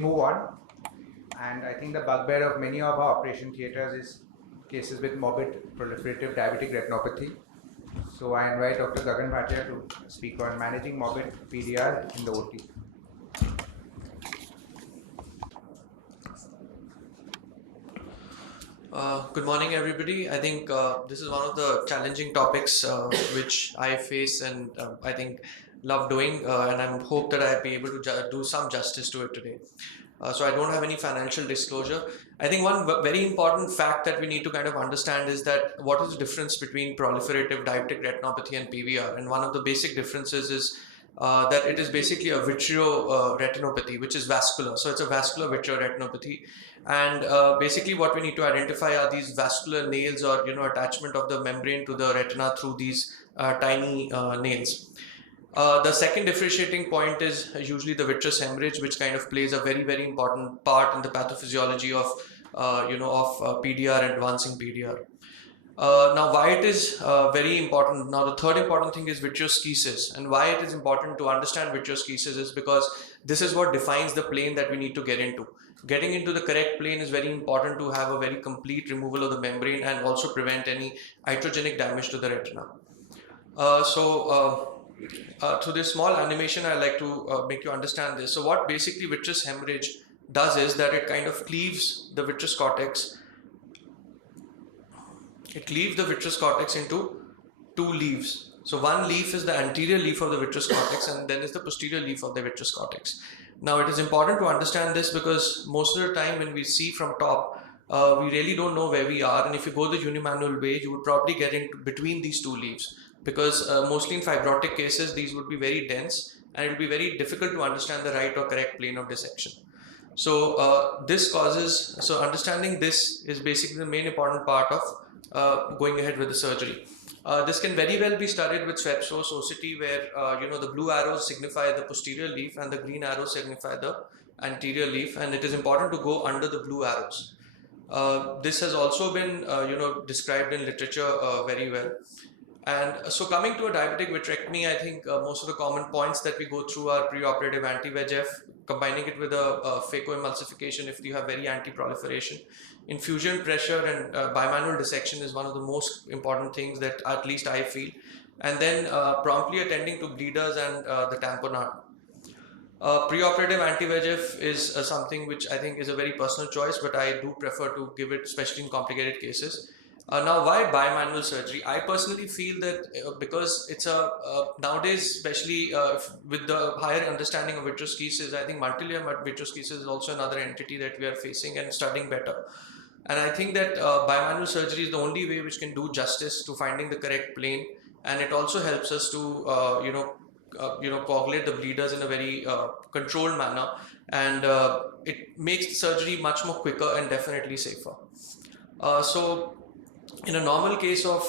move on. And I think the bugbear of many of our operation theatres is cases with morbid proliferative diabetic retinopathy. So I invite Dr. GAGAN BHATIA to speak on managing morbid PDR in the OT. Good morning, everybody. I think this is one of the challenging topics which I face and I think love doing, and I hope that I'll be able to do some justice to it today. So I don't have any financial disclosure. I think one very important fact that we need to kind of understand is that what is the difference between proliferative diabetic retinopathy and PVR? And one of the basic differences is that it is basically a vitreoretinopathy, retinopathy, which is vascular. So it's a vascular vitreoretinopathy. And basically what we need to identify are these vascular nails or, attachment of the membrane to the retina through these tiny nails. The second differentiating point is usually the vitreous hemorrhage, which kind of plays a very, very important part in the pathophysiology of, PDR and advancing PDR. Now, why it is very important. Now, the third important thing is vitreoschisis, and why it is important to understand vitreoschisis is because this is what defines the plane that we need to get into. Getting into the correct plane is very important to have a very complete removal of the membrane and also prevent any iatrogenic damage to the retina. Through this small animation, I like to make you understand this. So what basically vitreous hemorrhage does is that it kind of cleaves the vitreous cortex. It cleaves the vitreous cortex into two leaves. So one leaf is the anterior leaf of the vitreous cortex, and then is the posterior leaf of the vitreous cortex. Now it is important to understand this because most of the time when we see from top, we really don't know where we are, and if you go the unimanual way, you would probably get in between these two leaves, because mostly in fibrotic cases these would be very dense and it will be very difficult to understand the right or correct plane of dissection. So understanding this is basically the main important part of going ahead with the surgery. This can very well be studied with Swept-Source OCT, where the blue arrows signify the posterior leaf and the green arrows signify the anterior leaf, and it is important to go under the blue arrows. This has also been described in literature very well. And so coming to a diabetic vitrectomy, I think most of the common points that we go through are preoperative anti-VEGF, combining it with a phacoemulsification if you have very anti-proliferation. Infusion pressure and bimanual dissection is one of the most important things that at least I feel. And then promptly attending to bleeders and the tamponade. Preoperative anti-VEGF is something which I think is a very personal choice, but I do prefer to give it, especially in complicated cases. Now, why bimanual surgery? I personally feel that because it's nowadays, especially with the higher understanding of vitreoschisis, I think multilayer vitreoschisis is also another entity that we are facing and studying better. And I think that bimanual surgery is the only way which can do justice to finding the correct plane, and it also helps us to coagulate the bleeders in a very controlled manner, and it makes the surgery much more quicker and definitely safer. So in a normal case of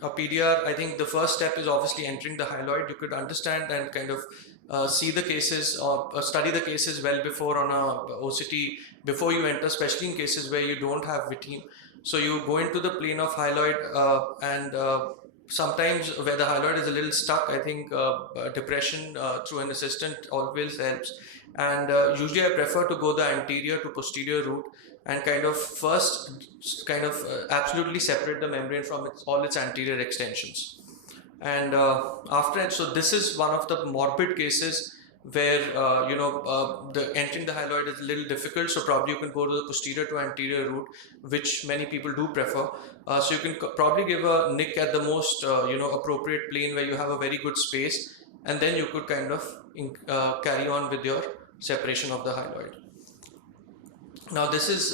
a PDR, I think the first step is obviously entering the hyaloid. You could understand and kind of see the cases or study the cases well before on a OCT before you enter, especially in cases where you don't have VTEAM. So you go into the plane of hyaloid and sometimes where the hyaloid is a little stuck, I think depression through an assistant always helps. And usually I prefer to go the anterior to posterior route and kind of first absolutely separate the membrane from all its anterior extensions. And so this is one of the morbid cases where the entering the hyaloid is a little difficult, so probably you can go to the posterior to anterior route, which many people do prefer. So you can probably give a nick at the most appropriate plane where you have a very good space, and then you could kind of carry on with your separation of the hyaloid. Now this is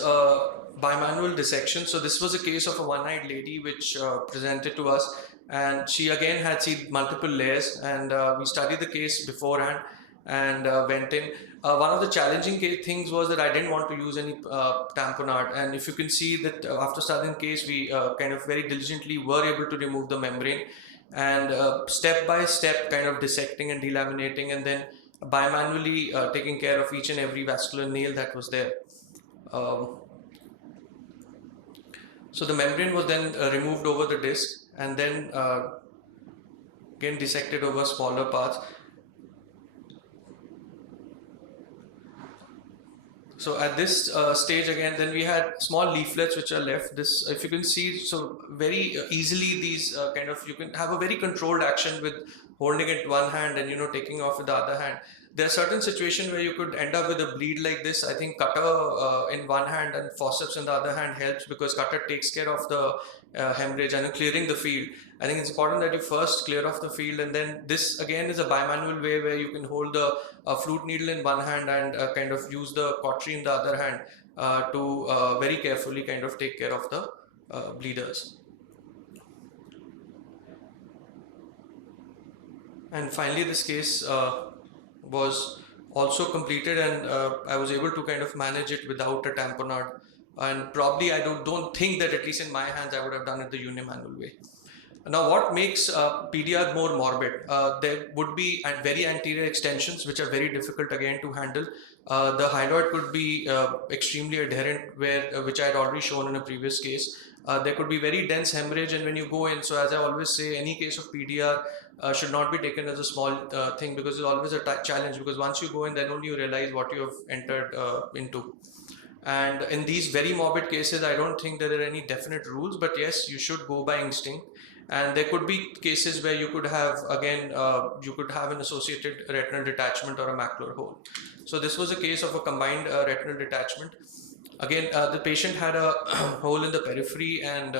bimanual dissection. So this was a case of a one-eyed lady which presented to us, and she again had seen multiple layers, and we studied the case beforehand and went in. One of the challenging things was that I didn't want to use any tamponade, and if you can see that after studying the case, we kind of very diligently were able to remove the membrane, and step by step kind of dissecting and delaminating, and then bimanually taking care of each and every vascular nail that was there. So the membrane was then removed over the disc, and then again dissected over smaller parts. So at this stage again, then we had small leaflets which are left. This, if you can see, so very easily these kind of, you can have a very controlled action with holding it one hand and taking off with the other hand. There are certain situations where you could end up with a bleed like this. I think cutter in one hand and forceps in the other hand helps, because cutter takes care of the hemorrhage and clearing the field. I think it's important that you first clear off the field, and then this again is a bimanual way where you can hold the flute needle in one hand and kind of use the cautery in the other hand to very carefully kind of take care of the bleeders. And finally, this case was also completed, and I was able to kind of manage it without a tamponade. And probably I don't think that, at least in my hands, I would have done it the unimanual way. Now, what makes PDR more morbid? There would be very anterior extensions, which are very difficult again to handle. The hyaloid could be extremely adherent, which I had already shown in a previous case. There could be very dense hemorrhage, and when you go in, so as I always say, any case of PDR should not be taken as a small thing, because it's always a challenge, because once you go in, then only you realize what you have entered into. And in these very morbid cases, I don't think there are any definite rules, but yes, you should go by instinct. And there could be cases where you could have, again, you could have an associated retinal detachment or a macular hole. So this was a case of a combined retinal detachment. Again, the patient had a hole in the periphery, and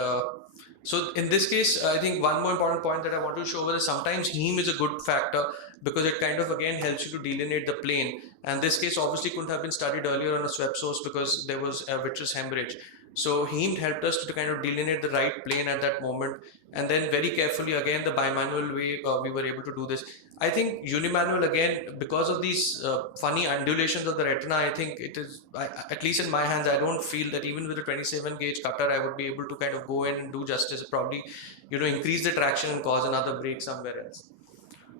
so in this case, I think one more important point that I want to show is sometimes heme is a good factor, because it kind of again helps you to delineate the plane. And this case obviously couldn't have been studied earlier on a swept source because there was a vitreous hemorrhage. So heme helped us to kind of delineate the right plane at that moment, and then very carefully again the bimanual way we were able to do this. I think unimanual, again, because of these funny undulations of the retina, I think it is, at least in my hands, I don't feel that even with a 27 gauge cutter I would be able to kind of go in and do justice. Probably increase the traction and cause another break somewhere else.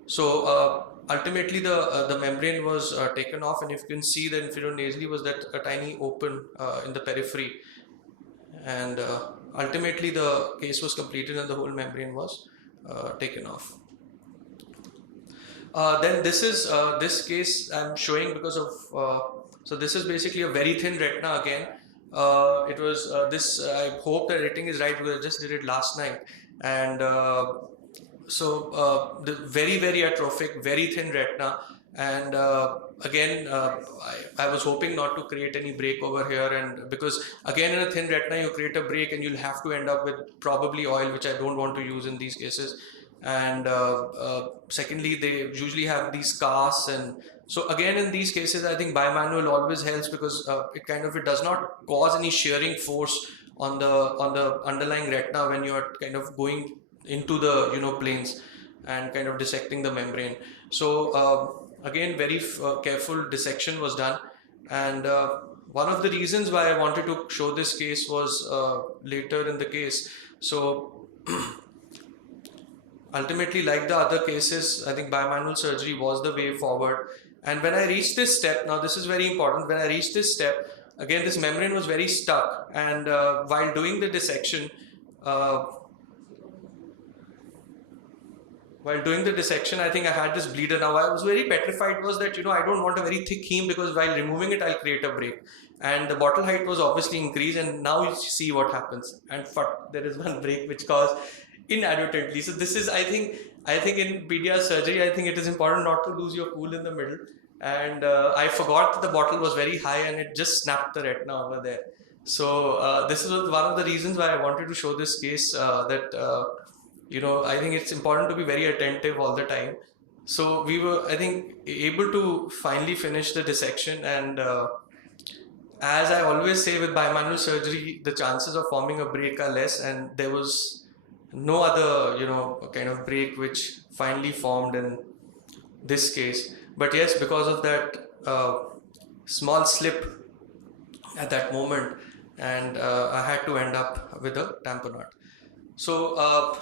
So ultimately the membrane was taken off, and if you can see, the inferior nasally was that a tiny open in the periphery, and ultimately the case was completed and the whole membrane was taken off. Then this is this case I'm showing because of so this is basically a very thin retina again. It was this, I hope the rating is right because I just did it last night, and so the very atrophic, very thin retina, and again I was hoping not to create any break over here, and because again in a thin retina you create a break and you'll have to end up with probably oil, which I don't want to use in these cases. And secondly, they usually have these casts, and so again in these cases I think bimanual always helps, because it does not cause any shearing force on the underlying retina when you are kind of going into the planes and kind of dissecting the membrane. So again, very careful dissection was done, and one of the reasons why I wanted to show this case was later in the case. So ultimately, like the other cases, I think bimanual surgery was the way forward. And when I reached this step, now this is very important, when I reached this step, again this membrane was very stuck, and while doing the dissection, I think I had this bleeder. Now I was very petrified was that, I don't want a very thick heme, because while removing it, I'll create a break. And the bottle height was obviously increased, and now you see what happens. And there is one break which caused inadvertently. So this is, I think in PDR surgery, I think it is important not to lose your cool in the middle. And I forgot that the bottle was very high, and it just snapped the retina over there. So this is one of the reasons why I wanted to show this case, that I think it's important to be very attentive all the time. So we were, I think, able to finally finish the dissection, and as I always say with bimanual surgery, the chances of forming a break are less, and there was no other kind of break which finally formed in this case. But yes, because of that small slip at that moment, and I had to end up with a tamponade. So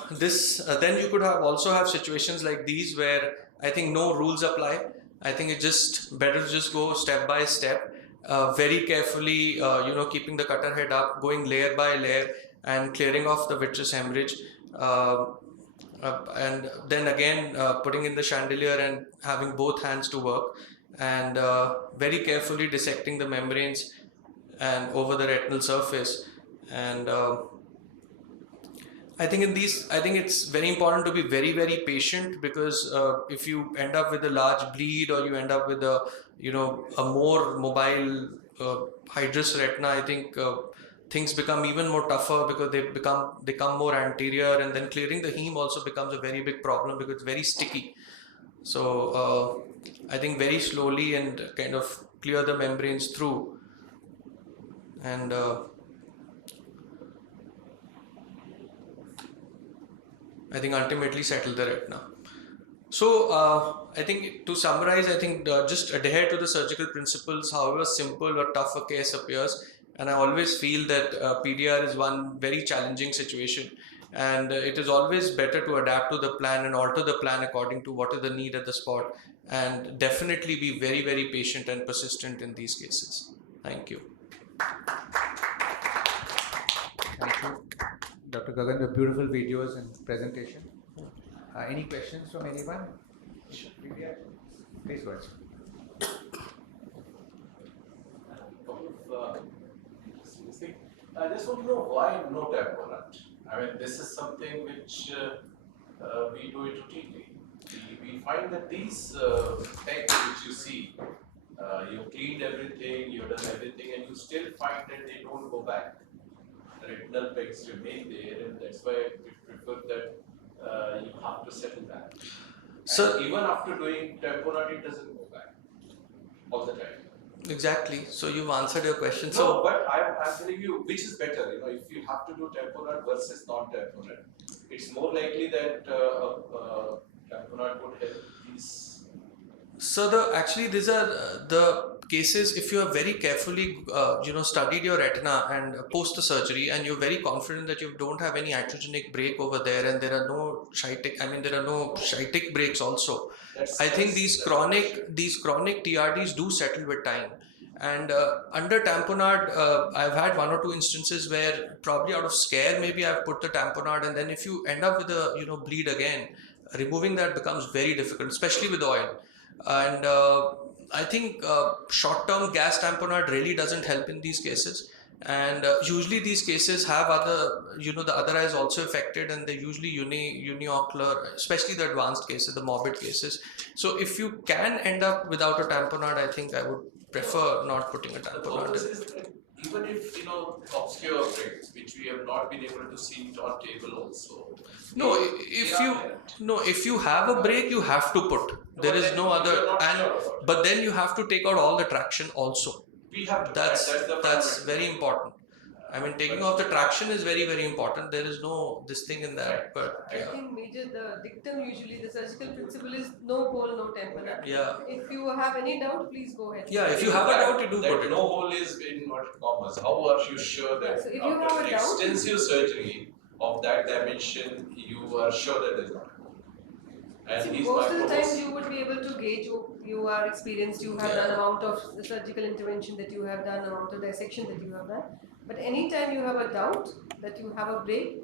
then you could also have situations like these where I think no rules apply. I think it's just better to just go step by step, very carefully, keeping the cutter head up, going layer by layer, and clearing off the vitreous hemorrhage. And then again putting in the chandelier and having both hands to work. and very carefully dissecting the membranes and over the retinal surface. And I think it's very important to be very, very patient, because if you end up with a large bleed, or you end up with a a more mobile hydrous retina, I think things become even more tougher, because they come more anterior, and then clearing the heme also becomes a very big problem because it's very sticky. So I think very slowly and kind of clear the membranes through, and I think ultimately settle the retina. So I think to summarize, I think just adhere to the surgical principles, however simple or tough a case appears. And I always feel that PDR is one very challenging situation, and it is always better to adapt to the plan and alter the plan according to what is the need at the spot, and definitely be very, very patient and persistent in these cases. Thank you. Thank you, Dr. Gagan, the beautiful videos and presentation. Any questions from anyone? Please go ahead. I just want to know why no tamponade. I mean, this is something which we do it routinely. We find that these pegs which you see, you've cleaned everything, you've done everything, and you still find that they don't go back. The retinal pegs remain there, and that's why we prefer that you have to settle that. So even after doing tamponade, it doesn't go back all the time. Exactly. So you've answered your question. No, So, but I'm telling you, which is better? You know, if you have to do tamponade versus non-tamponade, it's more likely that tamponade would help these. so actually these are the cases. If you have very carefully studied your retina and post the surgery, and you're very confident that you don't have any iatrogenic break over there, and there are no shitic breaks also. I think these chronic TRDs do settle with time. And under tamponade, I've had one or two instances where probably out of scare, maybe I've put the tamponade, and then if you end up with a bleed again, removing that becomes very difficult, especially with oil. And I think short-term gas tamponade really doesn't help in these cases. And usually these cases have the other eye is also affected, and they're usually uniocular, especially the advanced cases, the morbid cases. So if you can end up without a tamponade, I think I would prefer not putting a tamponade in. Even if obscure breaks, which we have not been able to see it on table also. If you have a break, you have to put. There is no other, but then you have to take out all the traction also. We have to. That's very important. I mean, taking off the traction is very, very important. There is no this thing in that, but I think major the dictum usually the surgical principle is no hole, no tamponade. Yeah. If you have any doubt, please go ahead. Yeah, if you have a doubt, you do put it. No hole is in inverted commas. How are you sure that So if you have a doubt, extensive surgery of that dimension, you are sure that there is not? And most of the times you would be able to gauge. You are experienced. You have done amount of the surgical intervention that you have done, amount of dissection that you have done. But anytime you have a doubt that you have a break,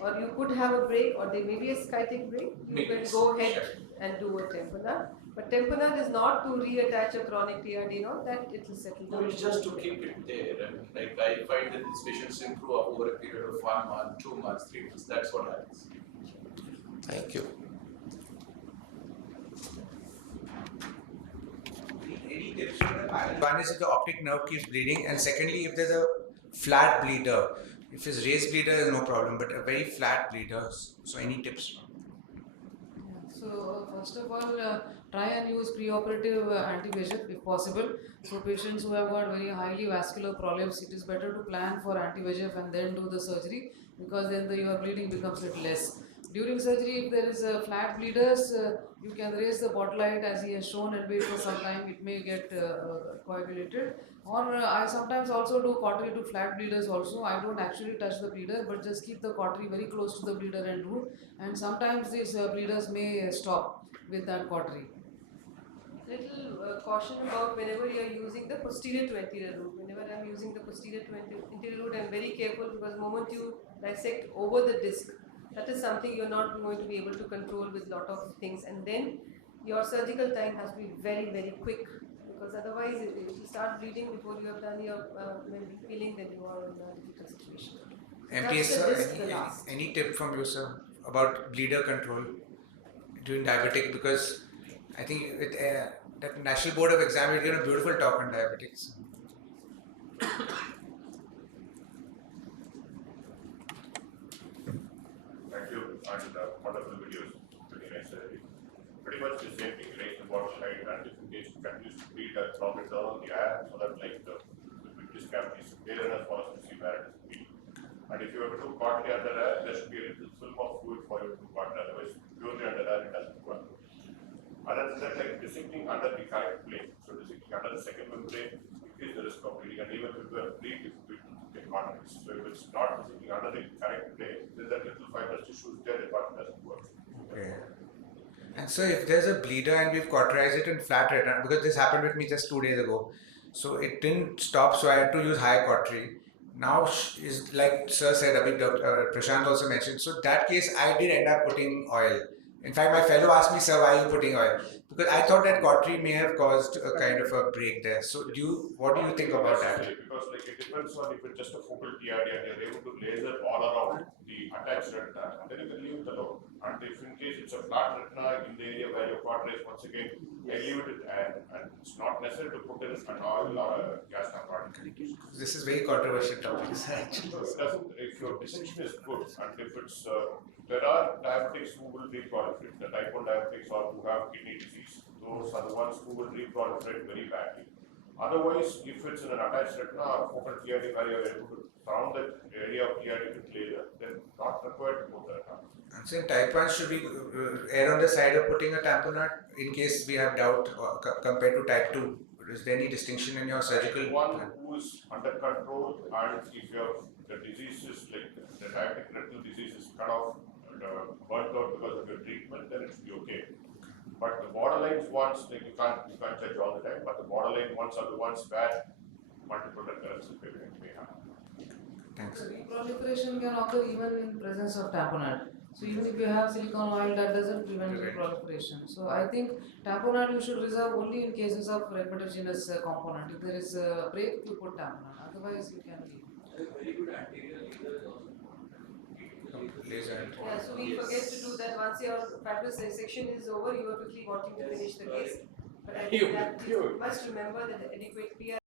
or you could have a break, or there may be a sciatic break, you can go ahead and do a tamponade. But tamponade is not to reattach a chronic TRD, that it will settle down. No, it's just to keep it there. And like I find that these patients improve over a period of 1 month, 2 months, 3 months. That's what happens. Thank you. Any tips from the panel? One is if the optic nerve keeps bleeding, and secondly, if there's a flat bleeder. If it's raised bleeder, there's no problem, but a very flat bleeder. So, any tips? So first of all, try and use preoperative anti-VEGF if possible. So patients who have got very highly vascular polyps, it is better to plan for anti-VEGF and then do the surgery, because then your bleeding becomes a little less. During surgery, if there is flat bleeders, you can raise the botulite as he has shown and wait for some time. It may get coagulated. Or I sometimes also do cautery to flat bleeders also. I don't actually touch the bleeder, but just keep the cautery very close to the bleeder and do. And sometimes these bleeders may stop with that cautery. Little caution about whenever you are using the posterior to anterior route. Whenever I am using the posterior to anterior route, I am very careful, because the moment you dissect over the disc, that is something you are not going to be able to control with lot of things, and then your surgical time has to be very, very quick. because otherwise if you start bleeding before you have done your maybe feeling, then you are in a difficult situation. MPS, That's the sir, risk, the last. any tip from you, sir, about bleeder control during diabetic? Because I think with that National Board of Exam, you did a beautiful talk on diabetics. Thank you, and wonderful videos. Pretty nice. Pretty much the same thing, raise the bottle height, and if in case continues to bleed, drop it down the air so that like the vitreous cavity is clear enough for us to see where it is bleeding. And if you were to do quarterly under air, there should be a little film of fluid for you to do quarterly, otherwise purely under air it doesn't work. Other than that, like dissecting under the correct plane, so dissecting under the second membrane increase the risk of bleeding, and even if you are bleed, it can contact. So if it's not dissecting under the correct plane, then that little fibrous tissue is there, the part doesn't work. Okay. And so if there's a bleeder and we've cauterized it in flat retina, because this happened with me just 2 days ago, so it didn't stop, so I had to use high cautery. Now is like Sir said, Prashant also mentioned, so that case I did end up putting oil. In fact, my fellow asked me, sir, why are you putting oil? Because I thought that cautery may have caused a kind of a break there. So what do you think about that? Because like it depends on if it's just a focal TID and you're able to laser all around the attached retina, and then you can leave it alone. And if in case it's a flat retina in the area where your cauterized, once again, I leave it and it's not necessary to put in an oil or a gas particle. This is very controversial topic, actually. So it doesn't, if your decision is good, and if it's, there are diabetics who will reproliferate, the type 1 diabetics or who have kidney disease. Those are the ones who will reproliferate very badly. Otherwise, if it's in an attached retina or focal TID where you're able to surround that area of TID with laser, then not required to put the retina. I'm saying type 1 should be err on the side of putting a tamponade in case we have doubt compared to type 2. Is there any distinction in your surgical One plan? who is under control, and if the disease is like the diabetic retinal disease is kind of burnt out because of your treatment, then it should be okay. But the borderline ones, like you can't judge all the time, but the borderline ones are the ones where multiple recurrences may happen. Thanks. So reproliferation can occur even in presence of tamponade. So even if you have silicone oil, that doesn't prevent reproliferation. So I think tamponade you should reserve only in cases of repetigenous component. If there is a break, you put tamponade. Otherwise, you can leave. Very good anterior laser. Yeah, so we forget to do that once your fibrous dissection is over, you are quickly wanting to finish the case. But I think that you must remember that the adequate PR